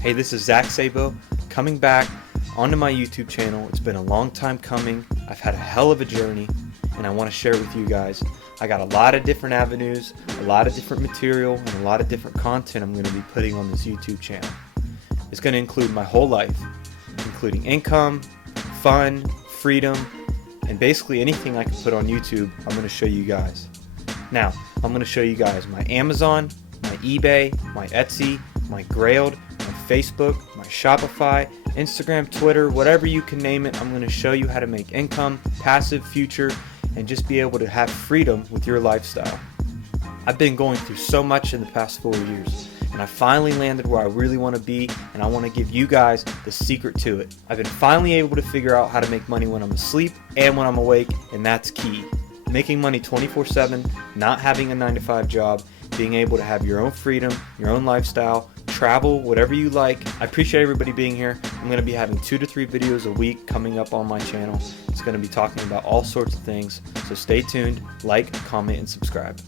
Hey, this is Zach Sabo coming back onto my YouTube channel. It's been a long time coming. I've had a hell of a journey and I want to share it with you guys. I got a lot of different avenues, a lot of different material, and a lot of different content I'm going to be putting on this YouTube channel. It's going to include my whole life, including income, fun, freedom, and basically anything I can put on YouTube, I'm going to show you guys. Now, I'm going to show you guys my Amazon, my eBay, my Etsy, my Grailed, my Facebook, my Shopify, Instagram, Twitter, whatever you can name it. I'm going to show you how to make income, passive, future, and just be able to have freedom with your lifestyle. I've been going through so much in the past 4 years, and I finally landed where I really want to be, and I want to give you guys the secret to it. I've been finally able to figure out how to make money when I'm asleep and when I'm awake, and that's key. Making money 24/7, not having a 9-to-5 job, being able to have your own freedom, your own lifestyle, travel, whatever you like. I appreciate everybody being here. I'm going to be having 2 to 3 videos a week coming up on my channel. It's going to be talking about all sorts of things, so stay tuned, like, comment, and subscribe.